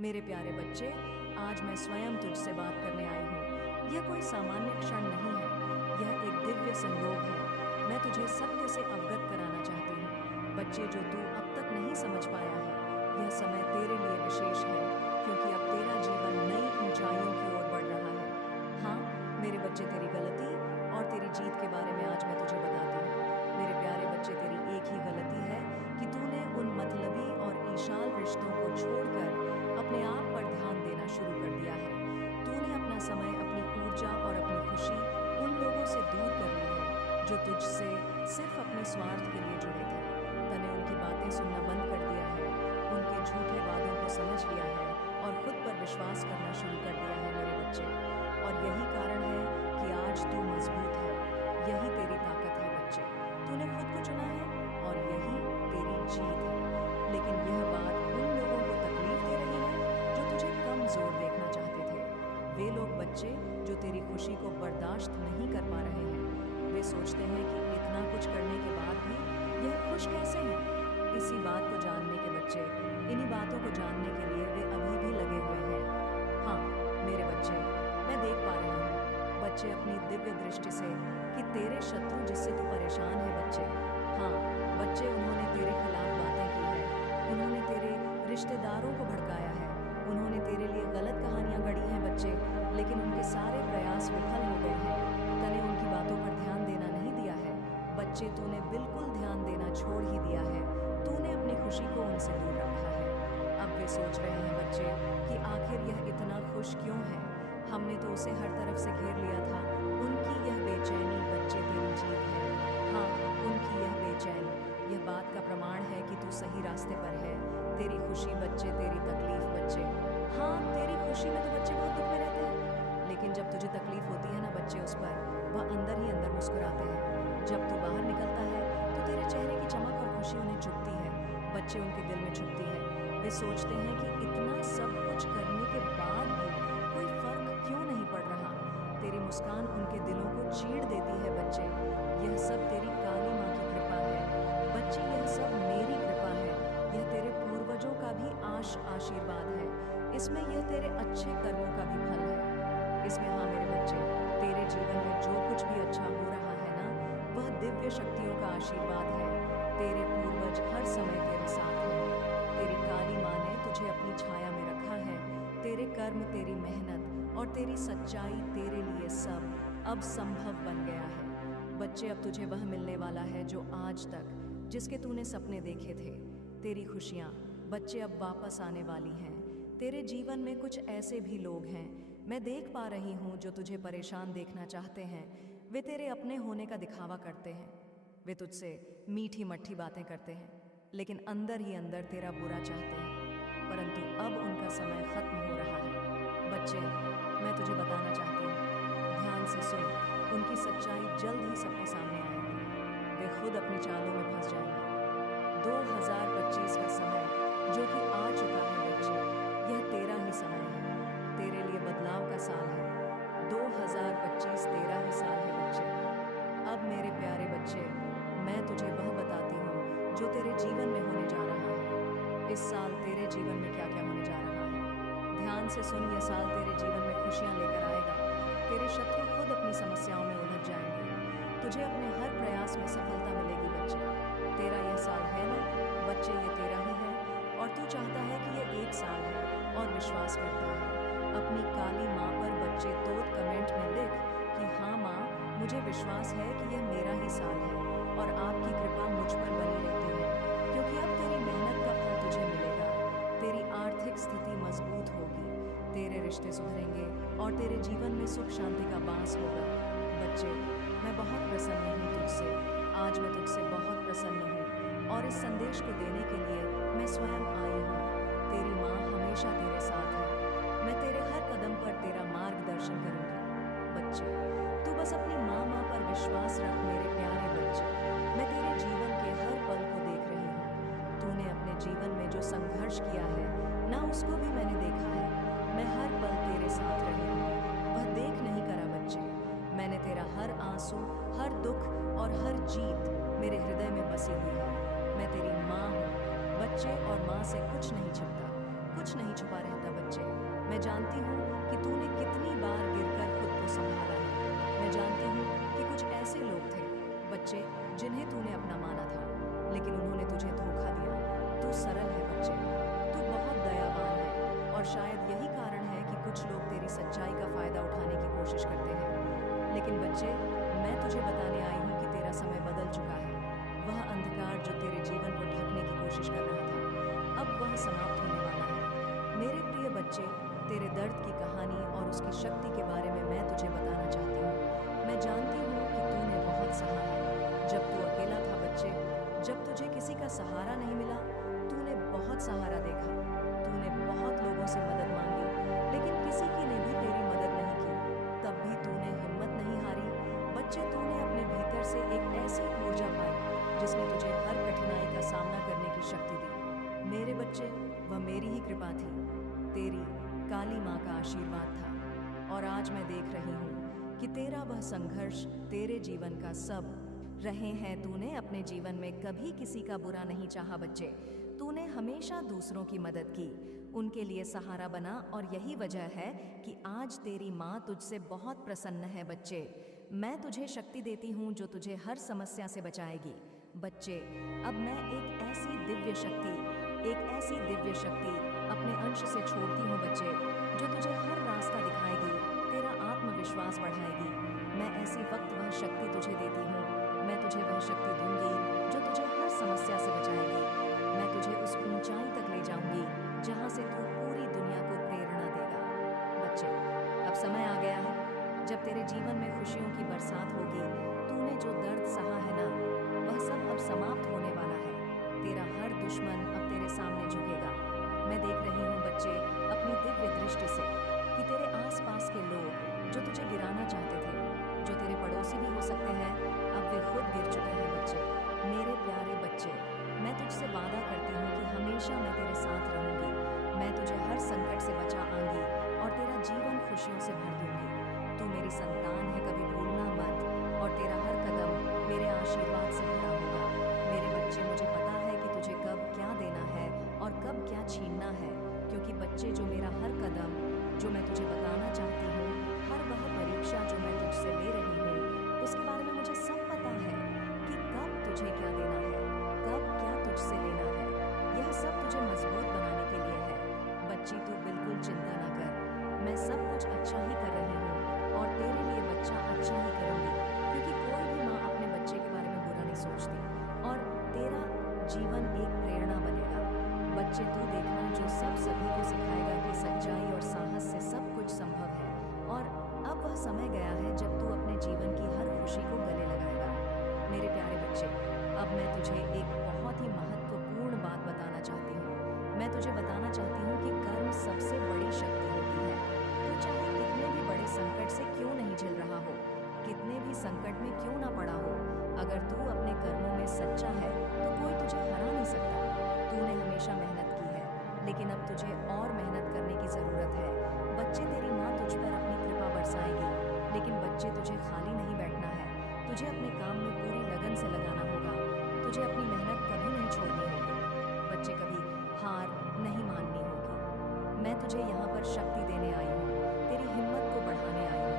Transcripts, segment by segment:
मेरे प्यारे बच्चे, आज मैं स्वयं तुझसे बात करने आई हूँ। यह कोई सामान्य क्षण नहीं है, यह एक दिव्य संयोग है। मैं तुझे सत्य से अवगत कराना चाहती हूँ। बच्चे, जो तू अब तक नहीं समझ पाया है, यह समय तेरे लिए विशेष है, क्योंकि अब तेरा जीवन नई ऊंचाइयों की ओर बढ़ रहा है। हाँ मेरे बच्चे, तेरी गलती और तेरी जीत के बारे में आज मैं तुझे बताती हूँ। मेरे प्यारे बच्चे, तेरी एक ही गलती है कि तूने उन मतलबी और ईशाल रिश्तों को छोड़कर अपने आप पर ध्यान देना शुरू कर दिया है। तूने अपना समय, अपनी ऊर्जा और अपनी खुशी उन लोगों से दूर कर ली है जो तुझसे सिर्फ अपने स्वार्थ के लिए जुड़े थे। तूने उनकी बातें सुनना बंद कर दिया है, उनके झूठे वादों को समझ लिया है और खुद पर विश्वास करना शुरू कर दिया है मेरे बच्चे। और यही कारण है कि आज तू मजबूत है। यही तेरी ताकत है बच्चे। तूने खुद को चुना है और यही तेरी जीत है। लेकिन यह बात उन लोगों को तकलीफ दे रही है जो तुझे कमजोर देखना चाहते थे। वे लोग बच्चे जो तेरी खुशी को बर्दाश्त नहीं कर पा रहे हैं। वे सोचते हैं कि इतना कुछ करने के बाद भी यह खुश कैसे है। इसी बात को जानने के बच्चे, इन्हीं बातों को जानने के लिए वे अभी भी लगे हुए हैं। हाँ मेरे बच्चे, मैं देख पा रही हूँ बच्चे अपनी दिव्य दृष्टि से कि तेरे शत्रु जिससे तू परेशान है बच्चे। हाँ बच्चे, उन्होंने तेरे खिलाफ बातें की है, उन्होंने तेरे रिश्तेदारों को भड़काया है, उन्होंने तेरे लिए गलत कहानियां गढ़ी हैं बच्चे। लेकिन उनके सारे प्रयास विफल हो गए हैं। तूने उनकी बातों पर ध्यान देना नहीं दिया है बच्चे। तूने बिल्कुल ध्यान देना छोड़ ही दिया है। तूने अपनी खुशी को उनसे दूर रखा है। अब वे सोच रहे हैं बच्चे कि आखिर यह इतना खुश क्यों है। हमने तो उसे हर तरफ से घेर लिया था। उनकी यह बेचैनी बच्चे तेरी जीत है। हाँ उनकी यह बेचैनी, यह बात का प्रमाण है कि तू सही रास्ते पर है। तेरी खुशी बच्चे, तेरी तकलीफ बच्चे। हाँ तेरी खुशी में तो बच्चे बहुत दुख में रहते हैं, लेकिन जब तुझे तकलीफ होती है ना बच्चे, उस पर वह अंदर ही अंदर मुस्कुराते हैं। जब तू बाहर निकलता है तो तेरे चेहरे की चमक और खुशी उन्हें चुभती है बच्चे, उनके दिल में चुभती है। वे सोचते हैं कि इतना सब कुछ करने के बाद भी कोई फर्क क्यों नहीं पड़ रहा। तेरी मुस्कान उनके दिलों को चीड़ देती है बच्चे। यह सब तेरी काली माँ की कृपा है बच्चे, यह सब मेरी कृपा है। यह तेरे पूर्वजों का भी आशीर्वाद है। इसमें यह तेरे अच्छे कर्मों का भी फल है। इसमें हाँ मेरे बच्चे, तेरे जीवन में जो कुछ भी अच्छा हो रहा है ना, वह दिव्य शक्तियों का आशीर्वाद है। तेरे पूर्वज हर समय तेरे साथ हैं। तेरी काली माँ ने तुझे अपनी छाया में रखा है। तेरे कर्म, तेरी मेहनत और तेरी सच्चाई, तेरे लिए सब अब संभव बन गया है बच्चे। अब तुझे वह मिलने वाला है जो आज तक, जिसके तूने सपने देखे थे। तेरी खुशियाँ बच्चे अब वापस आने वाली हैं। तेरे जीवन में कुछ ऐसे भी लोग हैं, मैं देख पा रही हूँ, जो तुझे परेशान देखना चाहते हैं। वे तेरे अपने होने का दिखावा करते हैं। वे तुझसे मीठी मट्ठी बातें करते हैं, लेकिन अंदर ही अंदर तेरा बुरा चाहते हैं। परंतु अब उनका समय खत्म हो रहा है बच्चे। मैं तुझे बताना चाहती हूँ, ध्यान से सुन। उनकी सच्चाई जल्द ही सबके सामने आएगी। वे खुद अपनी चालों में फंस जाएंगे। 2025 का समय जो कि आ चुका है बच्चे, यह तेरा ही समय है। तेरे लिए बदलाव का साल है। 2025 तेरा ही साल है बच्चे। अब मेरे प्यारे बच्चे, मैं तुझे वह बताती हूँ जो तेरे जीवन में होने जा रहा है। इस साल तेरे जीवन में क्या क्या होने जा रहा है, ध्यान से सुन। यह साल तेरे जीवन में खुशियाँ लेकर आएगा। तेरे शत्रु खुद अपनी समस्याओं में उलझ जाएंगे। तुझे अपने हर प्रयास में सफलता मिलेगी बच्चे। तेरा यह साल है ना बच्चे, ये तेरा ही है। और तू चाहता है कि यह एक साल है और विश्वास करता है। अपनी काली माँ पर बच्चे तोत कमेंट में लिख कि हाँ माँ, मुझे विश्वास है कि यह मेरा ही साल है और आपकी कृपा मुझ पर बनी रहती है, क्योंकि अब तेरी मेहनत का फल तुझे मिलेगा। तेरी आर्थिक स्थिति मजबूत होगी, तेरे रिश्ते सुधरेंगे और तेरे जीवन में सुख शांति का बांस होगा बच्चे। मैं बहुत प्रसन्न हूँ तुझसे। आज मैं तुझसे बहुत प्रसन्न हूँ और इस संदेश को देने के लिए मैं स्वयं आई हूँ। तेरी माँ हमेशा तेरे साथ है। मैं तेरे हर कदम पर तेरा मार्गदर्शन करूँगी बच्चे। तू बस अपनी माँ पर विश्वास रख मेरे प्यारे बच्चे। मैं तेरे जीवन के हर पल को देख रही हूँ। तूने अपने जीवन में जो संघर्ष किया है ना, उसको भी मैंने देखा है। मैं हर पल तेरे साथ रही हूँ, वह देख नहीं करा बच्चे। मैंने तेरा हर आंसू, हर दुख और हर जीत मेरे हृदय में बसी हुई है। मैं तेरी माँ हूँ बच्चे, और माँ से कुछ नहीं छिपता, कुछ नहीं छुपा रहता बच्चे। मैं जानती हूँ कि तूने कितनी बार गिरकर खुद को संभाला है। मैं जानती हूँ कि कुछ ऐसे लोग थे बच्चे जिन्हें तूने अपना माना था, लेकिन उन्होंने तुझे धोखा दिया। तू सरल है बच्चे, तू बहुत दयावान है, और शायद यही कारण है कि कुछ लोग तेरी सच्चाई का फायदा उठाने की कोशिश करते हैं। लेकिन बच्चे, मैं तुझे बताने आई हूँ कि तेरा समय बदल चुका है। वह अंधकार जो तेरे जीवन को ढकने की कोशिश कर रहा था, अब वह समाप्त होने वाला है। मेरे प्रिय बच्चे, तेरे दर्द की कहानी और उसकी शक्ति के बारे में मैं तुझे बताना चाहती हूँ। मैं जानती हूँ कि तूने बहुत सहा है। जब तू अकेला था बच्चे, जब तुझे किसी का सहारा नहीं मिला, तूने बहुत सहारा देखा। तूने बहुत लोगों से मदद मांगी, लेकिन किसी की ने भी तेरी मदद नहीं की। तब भी तूने हिम्मत नहीं हारी। बच्चे, तूने अपने भीतर से एक ऐसी ऊर्जा पाई जिसने तुझे हर कठिनाई का सामना करने की शक्ति दी। मेरे बच्चे, वह मेरी ही कृपा थी, तेरी काली माँ का आशीर्वाद था। और आज मैं देख रही हूँ कि तेरा वह संघर्ष तेरे जीवन का सब रहे हैं। तूने अपने जीवन में कभी किसी का बुरा नहीं चाहा बच्चे। तूने हमेशा दूसरों की मदद की, उनके लिए सहारा बना, और यही वजह है कि आज तेरी माँ तुझसे बहुत प्रसन्न है बच्चे। मैं तुझे शक्ति देती हूँ जो तुझे हर समस्या से बचाएगी। बच्चे, अब मैं एक ऐसी दिव्य शक्ति अपने अंश से छोड़ती हूँ बच्चे, जो तुझे हर रास्ता दिखाएगी, तेरा आत्मविश्वास बढ़ाएगी। मैं ऐसी वक्त वह शक्ति तुझे देती हूँ। मैं तुझे वह शक्ति दूंगी जो तुझे हर समस्या से बचाएगी। मैं तुझे उस ऊंचाई तक ले जाऊंगी जहाँ से तू पूरी दुनिया को प्रेरणा देगा। बच्चे, अब समय आ गया है जब तेरे जीवन में खुशियों की बरसात होगी। तूने जो दर्द सहा है ना, वह सब अब समाप्त होने वाला है। तेरा हर दुश्मन अब तेरे सामने झुकेगा। मैं देख रही हूँ बच्चे, अपनी दिव्य दृष्टि से, कि तेरे आसपास के लोग जो तुझे गिराना चाहते थे, जो तेरे पड़ोसी भी हो सकते हैं, अब वे खुद गिर चुके हैं बच्चे। मेरे प्यारे बच्चे, मैं तुझसे वादा करती हूँ कि हमेशा मैं तेरे साथ रहूँगी। मैं तुझे हर संकट से बचा आऊंगी और तेरा जीवन खुशियों से भर दूंगी। तू मेरी संतान है, कभी भूलना मत, और तेरा हर कदम मेरे आशीर्वाद से भरा होगा। मेरे बच्चे, मुझे पता है कि तुझे कब क्या देना है और कब क्या छीनना है, क्योंकि बच्चे, जो मेरा हर कदम जो मैं तुझे बताना चाहती हूँ, हर वह परीक्षा जो मैं तुझसे ले रही हूँ, उसके बारे में मुझे सब पता है कि कब तुझे क्या देना है, कब क्या तुझसे लेना है। यह सब तुझे मजबूत बनाने के लिए है। बच्ची, तू बिल्कुल चिंता न कर, मैं सब कुछ अच्छा ही कर रही हूँ और तेरे लिए बच्चा अच्छा ही करूँगी, क्योंकि कोई भी माँ अपने बच्चे के बारे में बुरा नहीं सोचती, और तेरा जीवन एक प्रेरणा बनेगा। बच्चे, तू देखना, जो सब सभी को सिखाएगा कि सच्चाई और साहस से सब कुछ संभव है। और अब वह समय गया है जब तू अपने जीवन की हर खुशी को गले लगाएगा। मेरे प्यारे बच्चे, अब मैं तुझे एक बहुत ही महत्वपूर्ण बात बताना चाहती हूँ। मैं तुझे बताना चाहती हूँ कि कर्म सबसे बड़ी शक्ति होती है। तू चाहे कितने भी बड़े संकट से क्यों नहीं झेल रहा हो, कितने भी संकट में क्यों ना पड़ा हो, अगर तू अपने कर्मों में सच्चा है तो कोई तुझे हरा नहीं सकता। तूने हमेशा मेहनत की है, लेकिन अब तुझे और मेहनत करने की ज़रूरत है। बच्चे, तेरी माँ तुझ पर अपनी कृपा बरसाएगी, लेकिन बच्चे, तुझे खाली नहीं बैठना है। तुझे अपने काम में पूरी लगन से लगाना होगा। तुझे अपनी मेहनत कभी नहीं छोड़नी होगी। बच्चे, कभी हार नहीं माननी होगी। मैं तुझे यहाँ पर शक्ति देने आई हूँ, तेरी हिम्मत को बढ़ाने आई हूँ,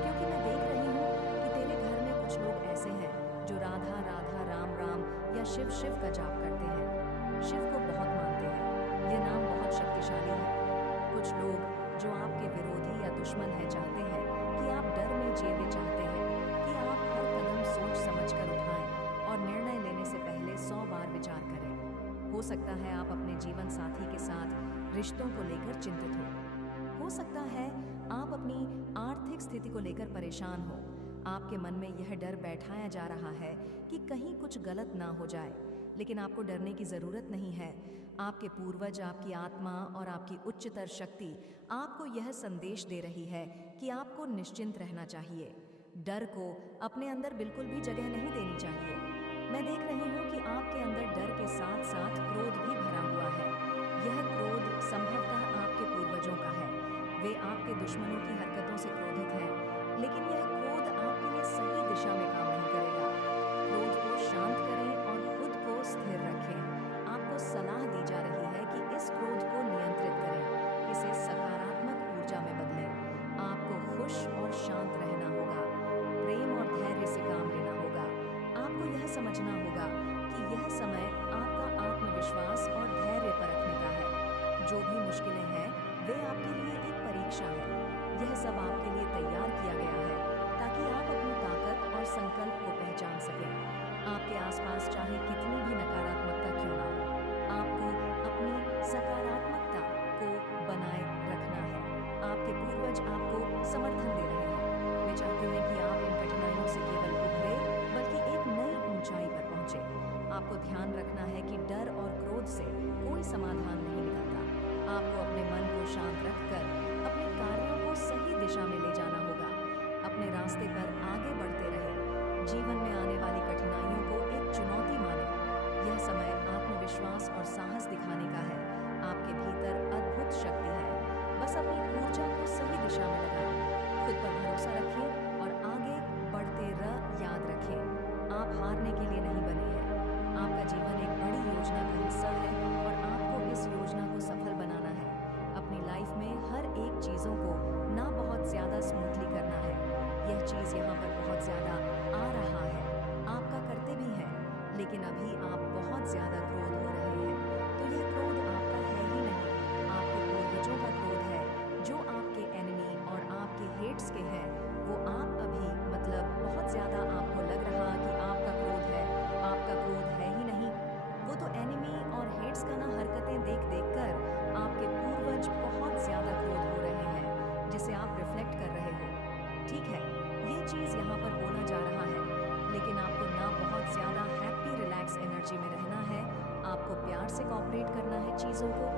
क्योंकि मैं देख रही हूँ कि तेरे घर में कुछ लोग ऐसे हैं जो राधा राधा, राम राम या शिव शिव का जाप करते हैं। शिव को बहुत मानते हैं, यह नाम बहुत शक्तिशाली है। कुछ लोग जो आपके विरोधी या दुश्मन है, चाहते हैं कि आप डर में जिए, वे चाहते हैं कि आप हर कदम सोच समझ कर उठाएं और निर्णय लेने से पहले 100 बार विचार करें। हो सकता है आप अपने जीवन साथी के साथ रिश्तों को लेकर चिंतित हो सकता है आप अपनी आर्थिक स्थिति को लेकर परेशान हो। आपके मन में यह डर बैठाया जा रहा है कि कहीं कुछ गलत ना हो जाए, लेकिन आपको डरने की ज़रूरत नहीं है। आपके पूर्वज, आपकी आत्मा और आपकी उच्चतर शक्ति आपको यह संदेश दे रही है कि आपको निश्चिंत रहना चाहिए। डर को अपने अंदर बिल्कुल भी जगह नहीं देनी चाहिए। मैं देख रही हूँ कि आपके अंदर डर के साथ साथ क्रोध भी भरा हुआ है। यह क्रोध संभवतः आपके पूर्वजों का है। वे आपके दुश्मनों की हरकतों से क्रोधित हैं, लेकिन यह क्रोध आपके लिए सही दिशा में काम नहीं करेगा। क्रोध को शांत करें और खुद को स्थिर रखें। आपको सलाह दी जा रही है कि इस क्रोध को नियंत्रित करें। वे आपके लिए एक परीक्षा है। यह सब आपके लिए तैयार किया गया है ताकि आप अपनी ताकत और संकल्प को पहचान सकें। आपके आसपास चाहे कितनी भी नकारात्मकता क्यों ना हो, आपको अपनी सकारात्मकता को बनाए रखना है। आपके पूर्वज आपको समर्थन दे रहे हैं। वे चाहते हैं कि आप इन कठिनाइयों से केवल उभरे बल्कि एक नई ऊंचाई पर पहुंचे। आपको ध्यान रखना है कि डर और क्रोध से कोई समाधान नहीं निकलता। आपको अपने मन को शांत रखकर अपने कार्यों को सही दिशा में ले जाना होगा। अपने रास्ते पर आगे बढ़ते रहे। जीवन में आने वाली कठिनाइयों को एक चुनौती माने। यह समय आत्मविश्वास और साहस दिखाने का है। आपके भीतर अद्भुत शक्ति है। बस अपनी ऊर्जा को सही दिशा में लगाएं। खुद पर भरोसा रखें और आगे बढ़ते याद रखें, आप हारने के लिए नहीं बने हैं। आपका जीवन एक बड़ी योजना का हिस्सा है और आपको इस योजना को सफल बनाना है। अपनी लाइफ में हर एक चीज़ों को ना बहुत ज़्यादा स्मूथली करना है। यह चीज़ यहाँ पर बहुत ज़्यादा आ रहा है, आपका करते भी हैं, लेकिन अभी आप बहुत ज़्यादा क्रोध हो रहे हैं। तो यह क्रोध आपका है ही नहीं, आपके पूर्वजों का क्रोध है जो आपके एनिमी और आपके हेट्स के हैं। वो आप अभी बहुत ज़्यादा आपको लग रहा कि आपका क्रोध है, आपका क्रोध है ही नहीं। वो तो एनिमी और हेट्स का ना हरकतें देख देख कर आपके पूर्वज बहुत ज़्यादा क्रोध हो रहे हैं, जिसे आप रिफ्लेक्ट कर रहे हो। ठीक है, ये चीज़ यहाँ पर बोला जा रहा है, लेकिन आपको ना बहुत ज़्यादा हैप्पी रिलैक्स एनर्जी में रहना है। आपको प्यार से कोऑपरेट करना है चीज़ों को।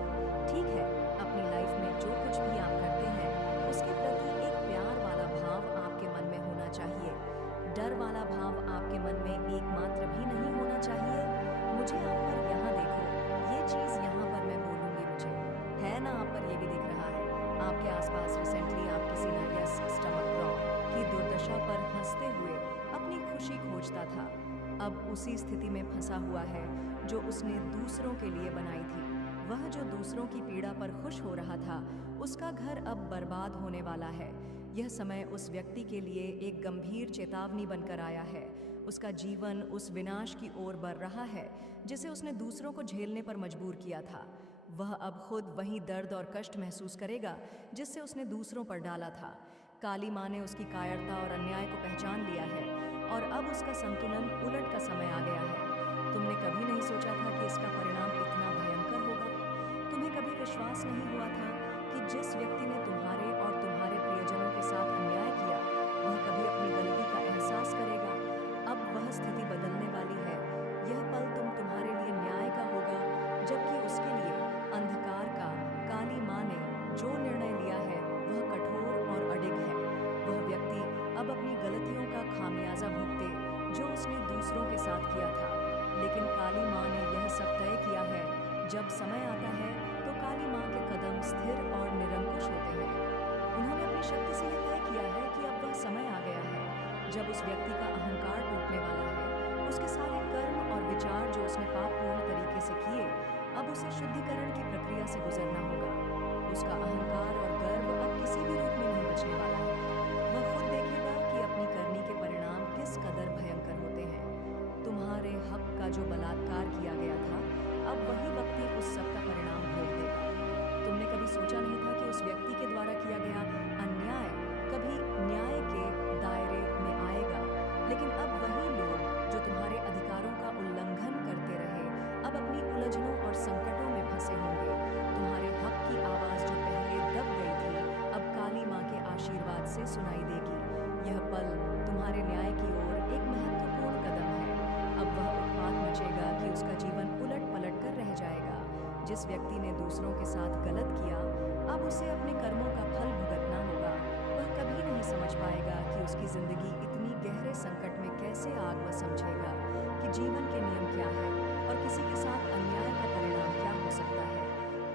ठीक है, अपनी लाइफ में जो कुछ भी आप करते हैं उसके प्रति एक प्यार वाला भाव आपके मन में होना चाहिए। डर वाला भाव आपके मन में एकमात्र भी नहीं होना चाहिए। मुझे आप पर यहाँ देखो, ये चीज़ यहाँ पर मैं बोलूँगी, मुझे है ना आप पर ये भी दिख रहा है। आपके आसपास रिसेंटली आप किसी नायस स्टमक प्रॉब्लम की दुर्दशा पर हंसते हुए अपनी खुशी खोजता था, अब उसी स्थिति में फंसा हुआ है जो उसने दूसरों के लिए बनाई थी। वह जो दूसरों की पीड़ा पर खुश हो रहा था, उसका घर अब बर्बाद होने वाला है। यह समय उस व्यक्ति के लिए एक गंभीर चेतावनी बनकर आया है। उसका जीवन उस विनाश की ओर बढ़ रहा है जिसे उसने दूसरों को झेलने पर मजबूर किया था। वह अब खुद वही दर्द और कष्ट महसूस करेगा जिससे उसने दूसरों पर डाला था। काली माँ ने उसकी कायरता और अन्याय को पहचान लिया है और अब उसका संतुलन उलट का समय आ गया है। तुमने कभी नहीं सोचा था कि इसका परिणाम इतना भयंकर होगा। तुम्हें कभी विश्वास नहीं हुआ था कि जिस व्यक्ति ने तुम्हारे और तुम्हारे प्रियजनों के साथ अन्याय किया, वह कभी अपनी गलती का एहसास करेगा। अब वह स्थिति बदलने वाली है। यह पल तुम्हारे लिए न्याय का होगा, जबकि उसके लिए अंधकार का। काली माँ ने जो निर्णय लिया है वह कठोर और अडिग है। वह व्यक्ति अब अपनी गलतियों का खामियाजा भुगते जो उसने दूसरों के साथ किया था। लेकिन काली माँ ने यह सब तय किया है, जब समय आता है तो काली माँ के कदम स्थिर और निरंकुश होते हैं। उन्होंने अपनी शक्ति से यह तय किया है कि अब वह समय आ गया है जब उस व्यक्ति का अहंकार टूटने वाला है। उसके सारे कर्म और विचार जो उसने पापपूर्ण तरीके से किए, अब उसे शुद्धिकरण की प्रक्रिया से गुजरना होगा। उसका अहंकार और गर्व अब किसी भी रूप में नहीं बचने वाला है। वह खुद देखेगा कि अपनी करनी के परिणाम किस कदर भयंकर होते हैं। तुम्हारे हक का जो बलात्कार किया गया था, अब वही व्यक्ति उस सब का परिणाम भोग देगा। तुमने कभी सोचा नहीं था कि उस व्यक्ति के द्वारा किया गया अन्याय कभी न्याय के दायरे में आएगा, लेकिन अब वही लोग जो तुम्हारे अधिकारों का उल्लंघन करते रहे, अब अपनी उलझनों और संकटों में फंसे होंगे। तुम्हारे हक की आवाज़ जो पहले दब गई थी, अब काली माँ के आशीर्वाद से सुनाई देगी। यह पल तुम्हारे न्याय की ओर एक महत्वपूर्ण कदम है। अब वह उत्पात मचेगा कि उसका जीवन उलट पलट कर रह जाएगा। जिस व्यक्ति ने दूसरों के साथ गलत किया, अब उसे अपने कर्मों का फल भुगतना होगा। वह कभी नहीं समझ पाएगा कि उसकी जिंदगी इतनी गहरे संकट में कैसे आग। वह समझेगा कि जीवन के नियम क्या है और किसी के साथ अन्याय का परिणाम क्या हो सकता है।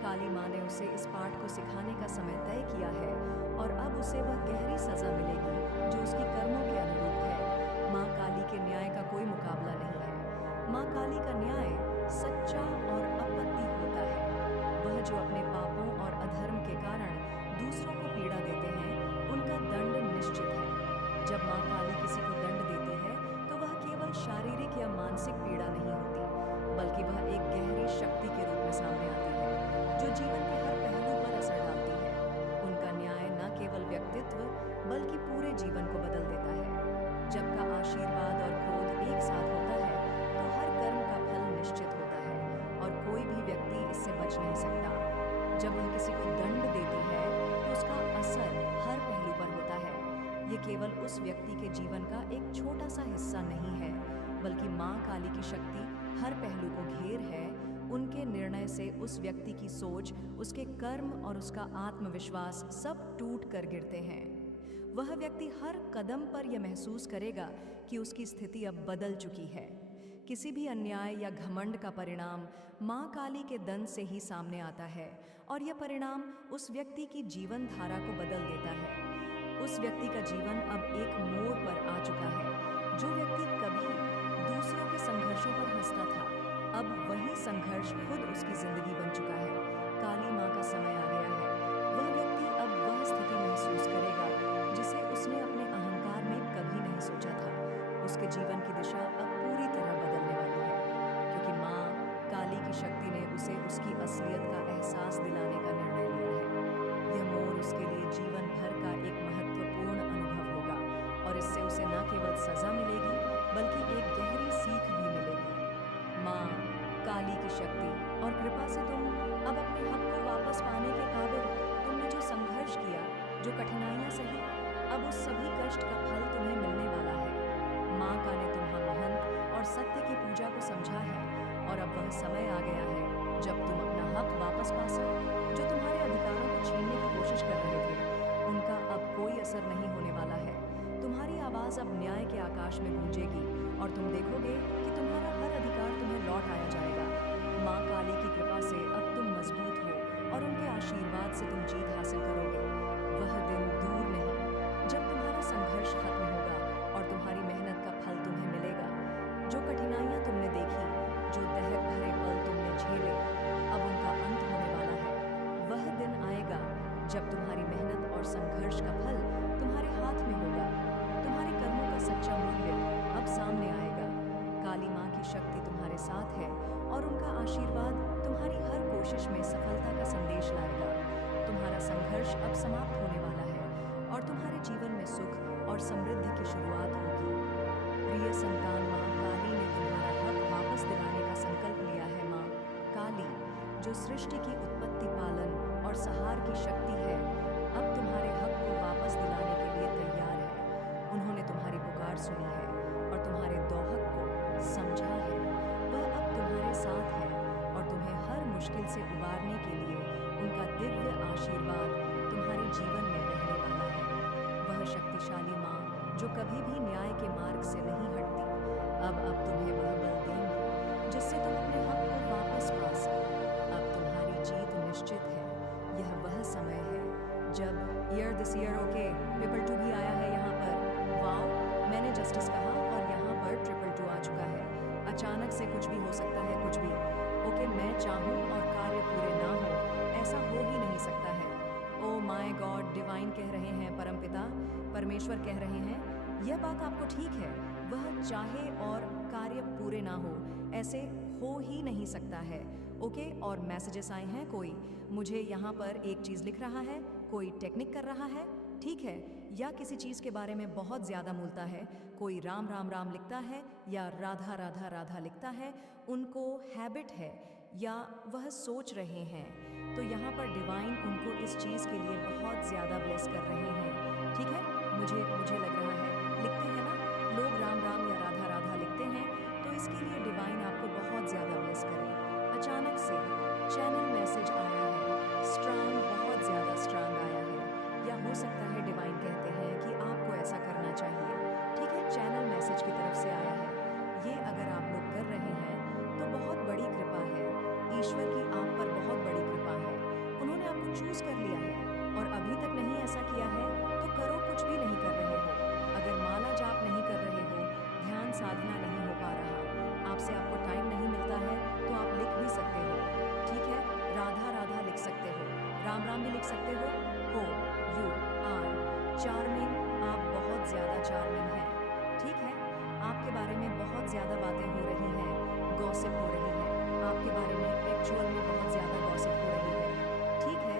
काली माँ ने उसे इस पाठ को सिखाने का समय तय किया है और अब उसे वह गहरी सजा मिलेगी जो उसकी कर्मों के अनुरूप है। माँ काली के न्याय का कोई मुकाबला नहीं है। माँ काली का न्याय सच्चा और अपत्ति होता है। वह जो अपने पापों और अधर्म के कारण दूसरों को पीड़ा देते हैं, उनका दंड निश्चित है। जब माँ काली किसी को दंड देती है तो वह केवल शारीरिक या मानसिक पीड़ा नहीं होती, बल्कि वह एक गहरी शक्ति के रूप में सामने आती है जो जीवन के हर पहलू पर असर डालती है। बल्कि पूरे जीवन को बदल देता है। जब का आशीर्वाद और क्रोध एक साथ होता है तो हर कर्म का फल निश्चित होता है और कोई भी व्यक्ति इससे बच नहीं सकता। जब वह किसी को दंड देती है तो उसका असर हर पहलू पर होता है। ये केवल उस व्यक्ति के जीवन का एक छोटा सा हिस्सा नहीं है, बल्कि माँ काली की शक्ति हर पहलू को घेर है। उनके निर्णय से उस व्यक्ति की सोच, उसके कर्म और उसका आत्मविश्वास सब टूट कर गिरते हैं। वह व्यक्ति हर कदम पर यह महसूस करेगा कि उसकी स्थिति अब बदल चुकी है। किसी भी अन्याय या घमंड का परिणाम माँ काली के दंड से ही सामने आता है और यह परिणाम उस व्यक्ति की जीवन धारा को बदल देता है। उस व्यक्ति का जीवन अब एक मोड़ पर आ चुका है। जो व्यक्ति कभी दूसरों के संघर्षों पर हंसता था, अब वही संघर्ष खुद उसकी जिंदगी बन चुका है। काली माँ का समय आ गया है। वह व्यक्ति अब वह स्थिति महसूस करेगा जिसे उसने अपने अहंकार में कभी नहीं सोचा था। उसके जीवन की दिशा अब पूरी तरह बदलने वाली है, क्योंकि माँ काली की शक्ति ने उसे उसकी असलियत का एहसास दिलाने का निर्णय लिया है। यह मोड़ उसके लिए जीवन भर का एक महत्वपूर्ण अनुभव होगा और इससे उसे न केवल सजा मिलेगी बल्कि एक गहरी सीख भी मिलेगी। माँ काली की शक्ति और कृपा से तुम अब अपने हक को वापस पाने के काबिल। तुमने जो संघर्ष किया, जो कठिनाइयाँ सही, अब उस सभी कष्ट का फल तुम्हें मिलने वाला है। माँ का ने तुम्हारा महंत और सत्य की पूजा को समझा है और अब वह समय आ गया है जब तुम अपना हक वापस पा सको। जो तुम्हारे अधिकारों को छीनने की कोशिश कर रहे थे, उनका अब कोई असर नहीं होने वाला है। तुम्हारी आवाज़ अब न्याय के आकाश में गूंजेगी और तुम देखोगे कि तुम्हारा हर अधिकार तुम्हें लौट आया जाएगा। माँ काली की कृपा से अब तुम मजबूत हो और उनके आशीर्वाद से तुम जीत हासिल करोगे। वह दिन दूर नहीं जब तुम्हारा संघर्ष खत्म होगा और तुम्हारी मेहनत का फल तुम्हें मिलेगा। जो कठिनाइयाँ तुमने देखी, जो दहक भरे पल तुमने झेले, अब उनका अंत होने वाला है। वह दिन आएगा जब तुम्हारी मेहनत और संघर्ष का फल तुम्हारे हाथ में होगा। तुम्हारे कर्मों का सच्चा मूल्य अब सामने आएगा। काली माँ की शक्ति तुम्हारे साथ है और उनका आशीर्वाद तुम्हारी हर कोशिश में सफलता का संदेश लाएगा। तुम्हारा संघर्ष अब समाप्त होने वाला है और तुम्हारे जीवन में सुख और समृद्धि की शुरुआत होगी। प्रिय संतान, माँ काली ने तुम्हारा हक वापस दिलाने का संकल्प लिया है। माँ काली, जो सृष्टि की उत्पत्ति, पालन और संहार की शक्ति है, अब तुम्हारे हक को वापस दिलाने के लिए तैयार है। उन्होंने तुम्हारी पुकार सुनी है और तुम्हारे दोहक को समझा है। वह अब तुम्हारे साथ है और तुम्हें हर मुश्किल से उबारने के लिए उनका दिव्य आशीर्वाद तुम्हारे जीवन में बहने वाला है। वह शक्तिशाली माँ जो कभी भी न्याय के मार्ग से नहीं हटती, अब तुम्हें वह बल देंगी जिससे तुम अपने हक को वापस पा सको। अब तुम्हारी जीत निश्चित है। यह वह समय है जब year this year okay triple 2 भी आया है यहाँ पर। वाओ, मैंने जस्टिस कहा और यहाँ पर ट्रिपल 2 आ चुका है। अचानक से कुछ भी हो सकता है, कुछ भी। ओके, मैं चाहूँ और कार्य पूरे ना हो, ऐसा हो ही नहीं सकता है। ओ माय गॉड, डिवाइन कह रहे हैं, परमपिता परमेश्वर कह रहे हैं, यह बात आपको ठीक है। वह चाहे और कार्य पूरे ना हो, ऐसे हो ही नहीं सकता है। ओके, और मैसेजेस आए हैं। कोई मुझे यहाँ पर एक चीज़ लिख रहा है, कोई टेक्निक कर रहा है, ठीक है, या किसी चीज़ के बारे में बहुत ज़्यादा मूलता है। कोई राम राम राम लिखता है या राधा राधा राधा लिखता है। उनको हैबिट है या वह सोच रहे हैं। तो यहाँ पर डिवाइन उनको इस चीज़ के लिए बहुत ज़्यादा ब्लेस कर रहे हैं। ठीक है, मुझे लग रहा है, लिखते हैं ना लोग राम राम या राधा राधा लिखते हैं, तो इसके लिए डिवाइन आपको बहुत ज़्यादा ब्लेस करे। अचानक से चैनल मैसेज आया है, स्ट्रांग, बहुत ज़्यादा स्ट्रांग आया है, या हो सकता है डिवाइन कहते हैं कि आपको ऐसा करना चाहिए। ठीक है, चैनल मैसेज की तरफ से आया है। ये अगर आप लोग कर रहे हैं तो बहुत बड़ी कृपा है। ईश्वर की आप पर बहुत बड़ी कृपा है। उन्होंने आपको चूज कर लिया है और अभी तक नहीं ऐसा किया है तो करो, कुछ भी नहीं कर रहे हो। अगर माला जाप नहीं कर रहे हो, ध्यान साधना नहीं हो पा रहा, आपसे आपको टाइम नहीं मिलता है, तो आप लिख भी सकते हो। ठीक है, राधा राधा लिख सकते हो, राम राम भी लिख सकते हो, यू आर चार्मिंग, आप बहुत ज़्यादा चार्मिंग हैं। ठीक है, आपके बारे में बहुत ज़्यादा बातें हो रही हैं, गॉसिप हो रही है, आपके बारे में एक्चुअल में बहुत ज़्यादा गॉसिप हो रही है। ठीक है,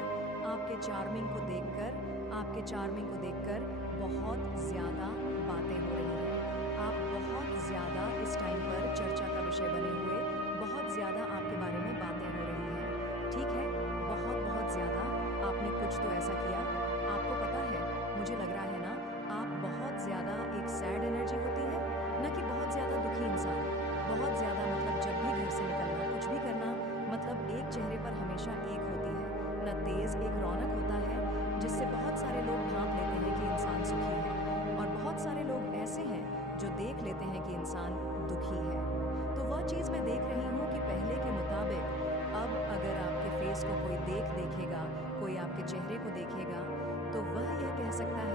आपके चार्मिंग को देखकर बहुत ज़्यादा बातें हो रही हैं। आप बहुत ज़्यादा इस टाइम पर चर्चा का विषय बने हुए, बहुत ज़्यादा आपके बारे में बातें हो रही हैं। ठीक है, बहुत बहुत ज़्यादा आपने कुछ तो ऐसा किया, आपको पता है, मुझे लग रहा है ना, आप बहुत ज़्यादा एक सैड एनर्जी होती है, ना कि बहुत ज़्यादा दुखी इंसान। बहुत ज़्यादा मतलब जब भी घर से निकलना, कुछ भी करना, मतलब एक चेहरे पर हमेशा एक होती है, ना तेज़ एक रौनक होता है जिससे बहुत सारे लोग भांप लेते हैं कि इंसान सुखी है, और बहुत सारे लोग ऐसे हैं जो देख लेते हैं कि इंसान दुखी है। तो वह चीज़ मैं देख रही हूँ कि पहले के मुताबिक अब अगर आपके फेस को कोई देखेगा, कोई आपके चेहरे को देखेगा, तो वह यह कह सकता